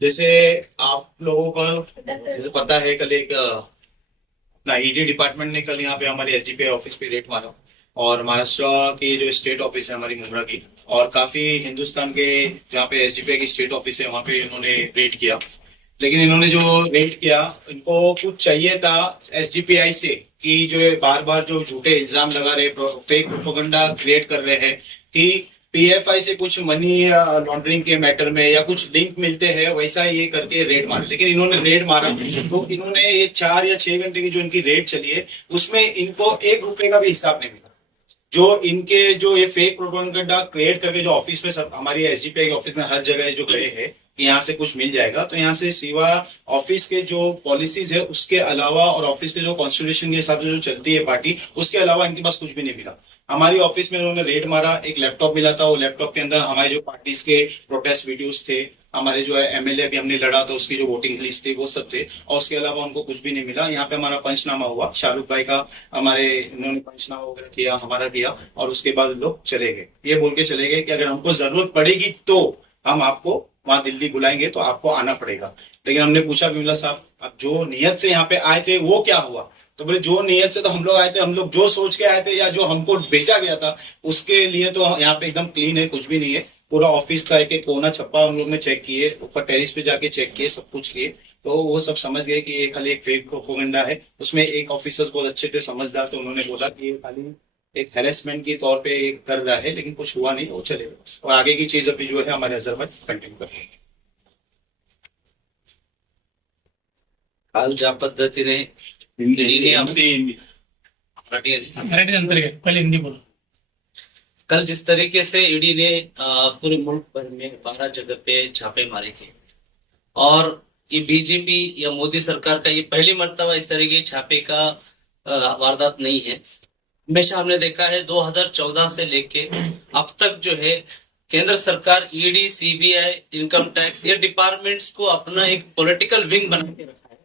जैसे आप लोगों को जैसे पता है, कल एक ना ईडी डिपार्टमेंट ने कल यहाँ पे हमारे एसडीपीआई ऑफिस पे रेड मारा। और महाराष्ट्र की जो स्टेट ऑफिस है हमारी मुंब्रा की, और काफी हिंदुस्तान के जहाँ पे एसडीपीआई की स्टेट ऑफिस है वहाँ पे इन्होंने रेड किया। लेकिन इन्होंने जो रेड किया, इनको कुछ चाहिए था एसडीपीआई से कि जो बार बार जो झूठे इल्जाम लगा रहे, फेक प्रोपेगेंडा क्रिएट कर रहे हैं कि पीएफआई से कुछ मनी लॉन्ड्रिंग के मैटर में या कुछ लिंक मिलते हैं, वैसा ये करके रेड मारा। लेकिन इन्होंने रेड मारा तो इन्होंने ये 4 या 6 घंटे की जो इनकी रेड चली है उसमें इनको 1 रुपए का भी हिसाब नहीं मिला। जो इनके जो ये फेक प्रोपेगेंडा क्रिएट करके जो ऑफिस में सब हमारी एसडीपीआई ऑफिस में हर जगह जो गए हैं कि यहाँ से कुछ मिल जाएगा, तो यहाँ से सिवा ऑफिस के जो पॉलिसीज है उसके अलावा और ऑफिस के जो कॉन्स्टिट्यूशन के हिसाब से जो चलती है पार्टी, उसके अलावा इनके पास कुछ भी नहीं मिला। हमारी ऑफिस में उन्होंने रेड मारा, एक लैपटॉप मिला था, वो लैपटॉप के अंदर हमारे जो पार्टीज के प्रोटेस्ट वीडियोस थे, हमारे जो एमएलए भी हमने लड़ा तो उसकी जो वोटिंग लिस्ट थी वो सब थे, और उसके अलावा उनको कुछ भी नहीं मिला। यहाँ पे हमारा पंचनामा हुआ, शाहरुख भाई का हमारे इन्होंने पंचनामा वगैरह किया, हमारा किया, और उसके बाद लोग चले गए। ये बोल के चले गए कि अगर हमको जरूरत पड़ेगी तो हम आपको वहां दिल्ली बुलाएंगे, तो आपको आना पड़ेगा। लेकिन हमने पूछा बिमला साहब, अब जो नियत से यहाँ पे आए थे वो क्या हुआ? तो बोले जो नियत से तो हम लोग आए थे, हम लोग जो सोच के आए थे या जो हमको भेजा गया था उसके लिए तो यहाँ पे एकदम क्लीन है, कुछ भी नहीं है। पूरा ऑफिस का एक एक कोना छप्पा हम लोग ने चेक किए, ऊपर टेरिस पे जाके चेक किए, सब कुछ किए, तो वो सब समझ गए कि ये खाली एक फेक प्रोपेगेंडा है। उसमें एक ऑफिसर्स बहुत अच्छे थे, समझदार, तो उन्होंने बोला कि ये खाली एक हेरेसमेंट की तौर पे कर रहा है, लेकिन कुछ हुआ नहीं, वो चले गए। और आगे की चीज अभी जो है हमारे अजहर भाई कंटिन्यू करेंगे। काल ज्या पद्धतीने ईडीने मराठी नंतर घे, पहिले हिंदी बोलो। कल जिस तरीके से ईडी ने पूरे मुल्क भर में 12 जगह पे छापे मारे गए, और ये बीजेपी या मोदी सरकार का ये पहली मर्तबा इस तरह के छापे का वारदात नहीं है। हमेशा हमने देखा है 2014 से लेके अब तक जो है केंद्र सरकार ईडी, सीबीआई, इनकम टैक्स, ये डिपार्टमेंट्स को अपना एक पॉलिटिकल विंग बना के रखा है,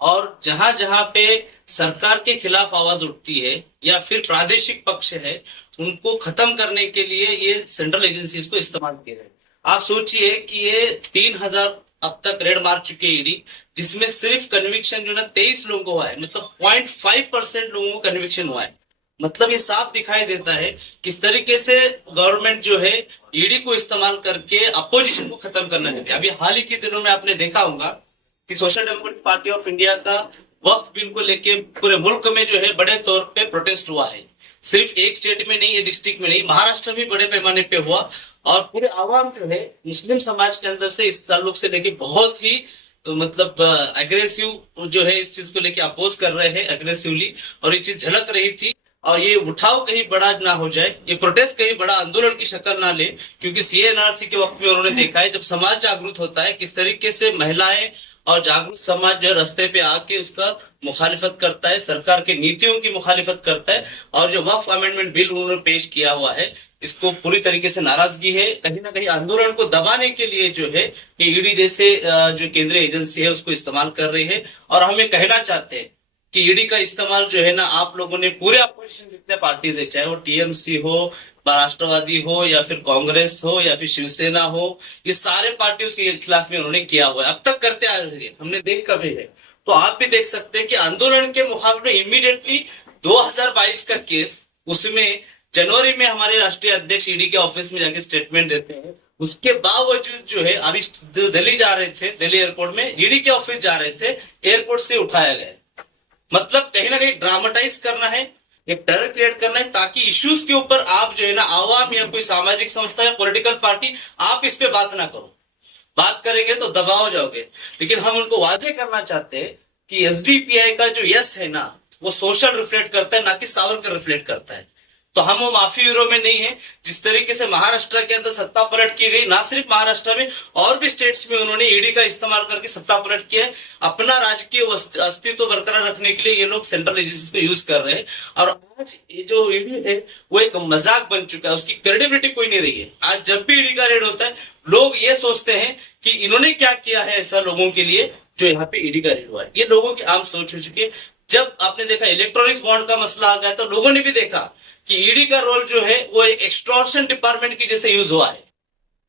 और जहां जहां पे सरकार के खिलाफ आवाज उठती है या फिर प्रादेशिक पक्ष है, उनको खत्म करने के लिए ये सेंट्रल एजेंसीज को इस्तेमाल किए रहे। आप सोचिए कि ये 3000 अब तक रेड मार चुके ईडी, जिसमें सिर्फ कन्विक्शन जो ना 23 लोगों को हुआ है, मतलब 0.5% लोगों को कन्विक्शन हुआ है। मतलब ये साफ दिखाई देता है किस तरीके से गवर्नमेंट जो है ईडी को इस्तेमाल करके अपोजिशन को खत्म करना चाहती है। अभी हाल ही के दिनों में आपने देखा होगा कि social democratic party of India का वक्फ बिल को लेके पूरे मुल्क में जो है बड़े तौर पे प्रोटेस्ट हुआ है। सिर्फ एक स्टेट में नहीं, ये डिस्ट्रिक्ट में नहीं, महाराष्ट्र में बड़े पैमाने पे हुआ, और पूरे आवाम जो है मुस्लिम समाज के अंदर से इस ताल्लुक से लेके बहुत ही मतलब एग्रेसिव जो है इस चीज को लेके अपोज कर रहे हैं एग्रेसिवली, और ये चीज झलक रही थी। और ये उठाव कहीं बड़ा ना हो जाए, ये प्रोटेस्ट कहीं बड़ा आंदोलन की शक्ल ना ले, क्योंकि सीएनआरसी के वक्त में उन्होंने देखा है जब समाज जागरूक होता है किस तरीके से महिलाएं और जागरूक समाज जो रास्ते पे आके उसका मुखालिफत करता है, सरकार के नीतियों की मुखालिफत करता है। और जो वक्फ अमेंडमेंट बिल उन्होंने पेश किया हुआ है, इसको पूरी तरीके से नाराजगी है। कहीं ना कहीं आंदोलन को दबाने के लिए जो है ये ईडी जैसे जो केंद्रीय एजेंसी है उसको इस्तेमाल कर रही है। और हमें कहना चाहते हैं कि ईडी का इस्तेमाल जो है ना, आप लोगों ने पूरे अपोजिशन जितने पार्टीज है, चाहे वो टीएमसी हो, राष्ट्रवादी हो, या फिर कांग्रेस हो, या फिर शिवसेना हो, ये सारे पार्टी के खिलाफ में उन्होंने किया हुआ है, अब तक करते आ रहे हैं, हमने देख कभी है। तो आप भी देख सकते हैं कि आंदोलन के मुकाबले में इमीडिएटली 2022 का केस, उसमें जनवरी में हमारे राष्ट्रीय अध्यक्ष ईडी के ऑफिस में जाके स्टेटमेंट देते हैं, उसके बावजूद जो है अभी दिल्ली जा रहे थे, दिल्ली एयरपोर्ट में ईडी के ऑफिस जा रहे थे, एयरपोर्ट से उठाया गया। मतलब कहीं ना कहीं ड्रामेटाइज करना है, एक टेरर क्रिएट करना है, ताकि इश्यूज के ऊपर आप जो है ना, आवाम या कोई सामाजिक संस्था या पॉलिटिकल पार्टी, आप इस पे बात ना करो। बात करेंगे तो दबाव हो जाओगे। लेकिन हम उनको वाजे करना चाहते हैं कि एसडीपीआई का जो यस है ना, वो सोशल रिफ्लेक्ट करता है, ना कि सावरकर रिफ्लेक्ट करता है। तो हम वो माफी ब्यूरो में नहीं है। जिस तरीके से महाराष्ट्र के अंदर सत्ता पलट की गई, ना सिर्फ महाराष्ट्र में और भी स्टेट्स में उन्होंने ईडी का इस्तेमाल करके सत्ता पलट किया है, अपना राजकीय अस्तित्व बरकरार रखने के लिए ये लोग सेंट्रल एजेंसी को यूज कर रहे हैं। और आज ये जो ईडी है वो एक मजाक बन चुका है, उसकी क्रेडिबिलिटी कोई नहीं रही है। आज जब भी ईडी का रेड होता है लोग ये सोचते हैं कि इन्होंने क्या किया है ऐसा लोगों के लिए जो यहाँ पे ईडी का रेड हुआ है। ये लोगों की आम सोच हो चुकी है। जब आपने देखा इलेक्ट्रॉनिक्स बॉन्ड का मसला आ गया तो लोगों ने भी देखा कि ईडी का रोल जो है वो एक एक्सटॉर्शन डिपार्टमेंट की जैसे यूज हुआ है।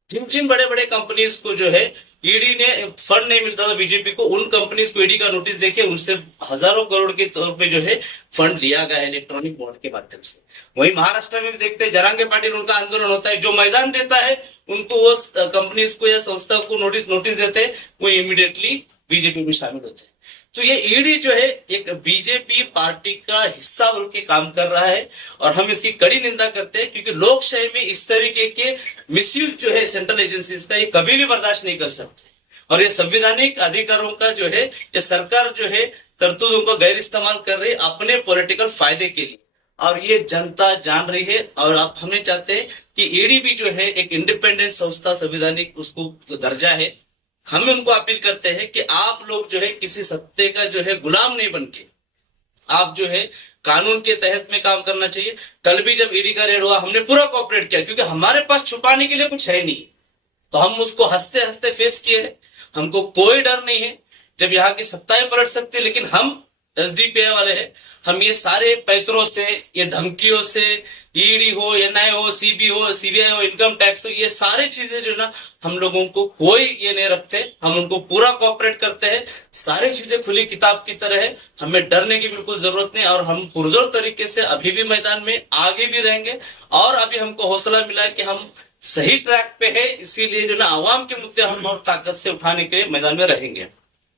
जिन जिन बड़े बड़े कंपनीज को जो है ईडी ने फंड नहीं मिलता था बीजेपी को, उन कंपनीज को ईडी का नोटिस देके उनसे हजारों करोड़ के तौर पे जो है फंड लिया गया है इलेक्ट्रॉनिक बॉन्ड के माध्यम से। वही महाराष्ट्र में भी देखते हैं जरांगे पाटिल, उनका आंदोलन होता है, जो मैदान देता है उनको वो कंपनीज को या संस्था को नोटिस देते हैं, वो इमीडिएटली बीजेपी में शामिल होते हैं। तो ये ईडी जो है एक बीजेपी पार्टी का हिस्सा बन के काम कर रहा है और हम इसकी कड़ी निंदा करते हैं, क्योंकि लोकशाही में इस तरीके के मिसयूज जो है सेंट्रल एजेंसीज का ये कभी भी बर्दाश्त नहीं कर सकते। और ये संवैधानिक अधिकारों का जो है ये सरकार जो है तरतूदों का गैर इस्तेमाल कर रही है अपने पॉलिटिकल फायदे के लिए, और ये जनता जान रही है। और आप हमें चाहते हैं कि ईडी भी जो है एक इंडिपेंडेंट संस्था, संवैधानिक उसको दर्जा है। हम उनको अपील करते हैं कि आप लोग जो है किसी सत्ते का जो है गुलाम नहीं बनके आप जो है कानून के तहत में काम करना चाहिए। कल भी जब ईडी का रेड हुआ हमने पूरा कोऑपरेट किया, क्योंकि हमारे पास छुपाने के लिए कुछ है नहीं, तो हम उसको हंसते हंसते फेस किए है। हमको कोई डर नहीं है, जब यहाँ की सत्ताएं पलट सकती है, लेकिन हम एसडीपीआई वाले हैं, हम ये सारे पैतरों से, ये धमकियों से, ईडी हो, एनआई हो, सीबीआई हो, इनकम टैक्स हो, ये सारी चीजें जो ना हम लोगों को कोई ये नहीं रखते, हम उनको पूरा कोऑपरेट करते हैं। सारी चीजें खुली किताब की तरह है, हमें डरने की बिल्कुल जरूरत नहीं। और हम पुरजोर तरीके से अभी भी मैदान में आगे भी रहेंगे, और अभी हमको हौसला मिला है कि हम सही ट्रैक पे है, इसीलिए जो ना आवाम के मुद्दे हम बहुत ताकत से उठाने के मैदान में रहेंगे।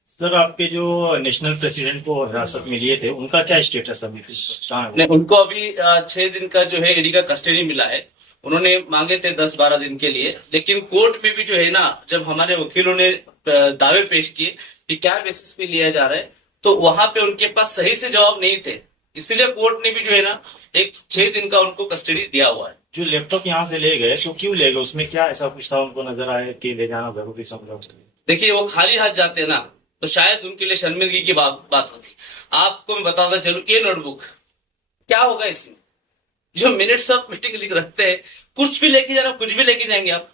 सर, आपके जो नेशनल प्रेसिडेंट को हिरासत में लिए थे उनका क्या स्टेटस अभी कहाँ है? नहीं, उनको अभी 6 दिन का जो है ईडी का कस्टडी मिला है। उन्होंने मांगे थे 10-12 दिन के लिए, लेकिन कोर्ट में भी जो है ना, जब हमारे वकीलों ने दावे पेश किए कि क्या बेसिस पे लिया जा रहा है, तो वहां पे उनके पास सही से जवाब नहीं थे, इसलिए कोर्ट ने भी जो है ना एक 6 दिन का उनको कस्टडी दिया हुआ है। जो लैपटॉप यहाँ से ले गए तो क्यों ले गए? उसमें क्या ऐसा कुछ था उनको नजर आया कि ले जाना जरूरी समझा? देखिए, वो खाली हाथ जाते ना तो शायद उनके लिए शर्मिंदगी की बात होती। आपको मैं बताता चलूं, ये नोटबुक क्या होगा, इसमें जो मिनट्स ऑफ मीटिंग लिख रखते हैं, कुछ भी लेके जाना, कुछ भी लेके जाएंगे आप।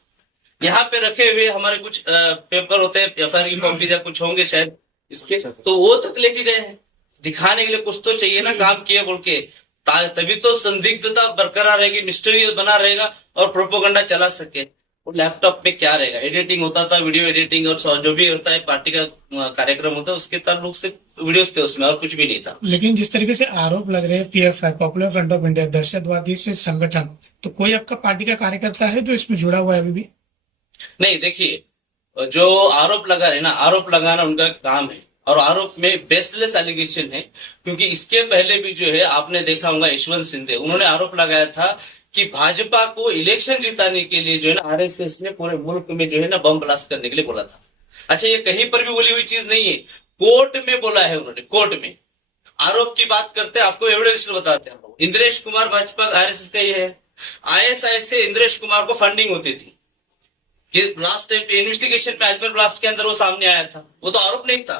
यहाँ पे रखे हुए हमारे कुछ पेपर होते हैं, एफआईआर की कॉपी या कुछ होंगे शायद इसके, तो वो तक लेके गए हैं। दिखाने के लिए कुछ तो चाहिए ना, काम किए बोल के, तभी तो संदिग्धता बरकरार रहेगी, मिस्टीरियस बना रहेगा और प्रोपोगंडा चला सके। वो लैपटॉप में क्या रहेगा, एडिटिंग होता था, वीडियो एडिटिंग और जो भी होता है पार्टी का कार्यक्रम होता है उसके ताल्लुक से वीडियोस थे उसमें, और कुछ भी नहीं था। लेकिन जिस तरीके से आरोप लग रहे हैं PFI, popular front of India, दहशतवादी से संगठन, तो कोई आपका पार्टी का कार्यकर्ता है जो इसमें जुड़ा हुआ है अभी भी? नहीं, देखिए, जो आरोप लगा रहे ना, आरोप लगाना उनका काम है, और आरोप में बेसलेस एलिगेशन है। क्योंकि इसके पहले भी जो है आपने देखा होगा, यशवंत सिंधे, उन्होंने आरोप लगाया था कि भाजपा को इलेक्शन जिताने के लिए जो है ना आरएसएस ने पूरे मुल्क में जो है ना बम ब्लास्ट करने के लिए बोला था। अच्छा, ये कहीं पर भी बोली हुई चीज नहीं है, कोर्ट में बोला है उन्होंने, कोर्ट में। आरोप की बात करते हैं, आपको एविडेंस बताते हैं हम लोग। इंद्रेश कुमार भाजपा आरएसएस का ये है, आईएसआई से इंद्रेश कुमार को फंडिंग होती थी। ये लास्ट टाइम इन्वेस्टिगेशन में अजमेर ब्लास्ट के अंदर वो सामने आया था, वो तो आरोप नहीं था।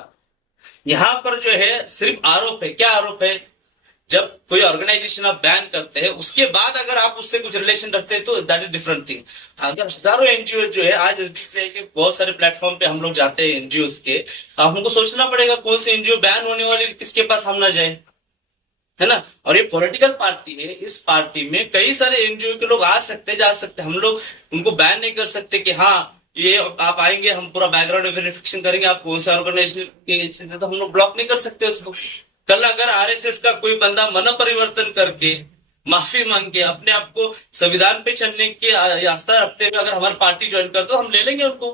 यहाँ पर जो है सिर्फ आरोप है। क्या आरोप है? जब कोई ऑर्गेनाइजेशन आप बैन करते हैं, उसके बाद अगर आप उससे कुछ रिलेशन रखते हैं तो दैट इज डिफरेंट थिंग। अगर हजारों एनजीओ जो है, आज एसडीपीआई के बहुत सारे प्लेटफॉर्म पे हम लोग जाते हैं एनजीओ के, हमको सोचना पड़ेगा कौन से एनजीओ बैन होने वाली, किसके पास हम ना जाए, है ना। और ये पॉलिटिकल पार्टी है, इस पार्टी में कई सारे एनजीओ के लोग आ सकते, जा सकते, हम लोग उनको बैन नहीं कर सकते कि हाँ ये आप आएंगे, हम पूरा बैकग्राउंड वेरिफिकेशन करेंगे, आप कौन सा ऑर्गेनाइजेशन के, तो हम लोग ब्लॉक नहीं कर सकते उसको। कल अगर आरएसएस का कोई बंदा मन परिवर्तन करके, माफी मांग के, अपने आप को संविधान पे चलने की आस्था रखते हुए अगर हमारी पार्टी ज्वाइन करते तो हम ले लेंगे उनको।